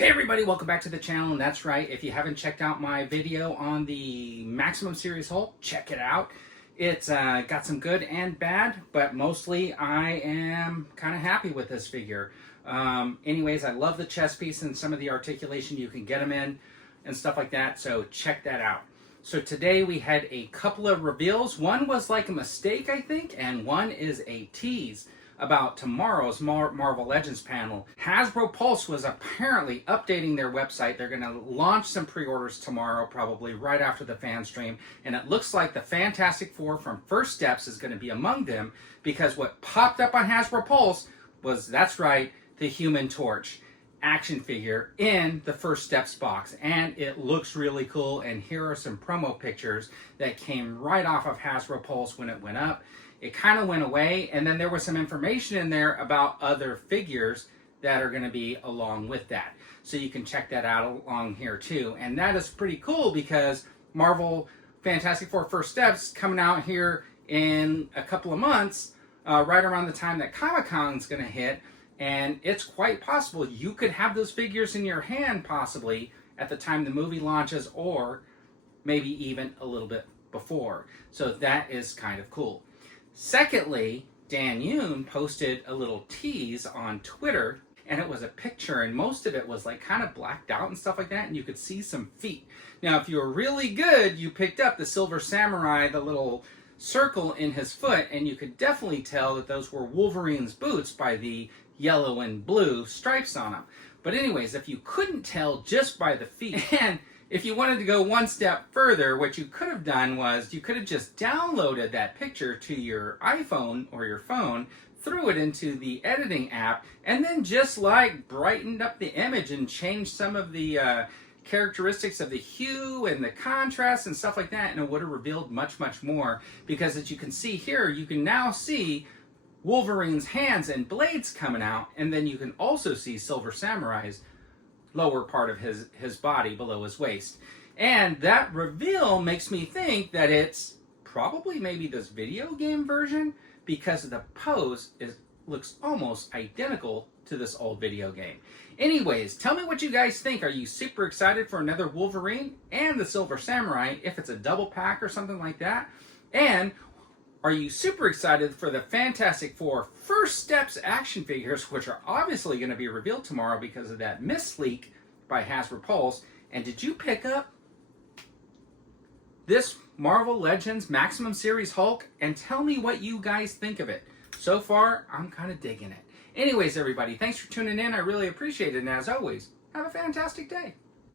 Hey everybody, welcome back to the channel, and that's right, if you haven't checked out my video on the Maximum Series Hulk, check it out. It's got some good and bad, but mostly I am kind of happy with this figure. Anyways, I love the chest piece and some of the articulation you can get them in and stuff like that, so check that out. So today we had a couple of reveals. One was like a mistake, I think, and one is a tease about tomorrow's Marvel Legends panel. Hasbro Pulse was apparently updating their website. They're going to launch some pre-orders tomorrow, probably right after the fan stream, and it looks like the Fantastic Four from First Steps is going to be among them, because what popped up on Hasbro Pulse was, that's right, the Human Torch action figure in the First Steps box, and it looks really cool. And here are some promo pictures that came right off of Hasbro Pulse when it went up. It kind of went away, and then there was some information in there about other figures that are going to be along with that. So you can check that out along here too. And that is pretty cool because Marvel Fantastic Four First Steps coming out here in a couple of months, right around the time that Comic-Con's going to hit. And it's quite possible you could have those figures in your hand possibly at the time the movie launches, or maybe even a little bit before. So that is kind of cool. Secondly, Dan Yoon posted a little tease on Twitter, and it was a picture, and most of it was like kind of blacked out and stuff like that, and you could see some feet. Now, if you were really good, you picked up the Silver Samurai, the little circle in his foot, and you could definitely tell that those were Wolverine's boots by the yellow and blue stripes on them. But anyways, if you couldn't tell just by the feet, and if you wanted to go one step further, what you could have done was you could have just downloaded that picture to your iPhone or your phone, threw it into the editing app, and then just like brightened up the image and changed some of the characteristics of the hue and the contrast and stuff like that, and it would have revealed much, much more. Because as you can see here, you can now see Wolverine's hands and blades coming out, and then you can also see Silver Samurai's lower part of his body below his waist. And that reveal makes me think that it's probably maybe this video game version, because the pose looks almost identical to this old video game. Anyways, tell me what you guys think. Are you super excited for another Wolverine and the Silver Samurai, if it's a double pack or something like that? And are you super excited for the Fantastic Four First Steps action figures, which are obviously going to be revealed tomorrow because of that misleak by Hasbro Pulse? And did you pick up this Marvel Legends Maximum Series Hulk? And tell me what you guys think of it. So far, I'm kind of digging it. Anyways, everybody, thanks for tuning in. I really appreciate it. And as always, have a fantastic day.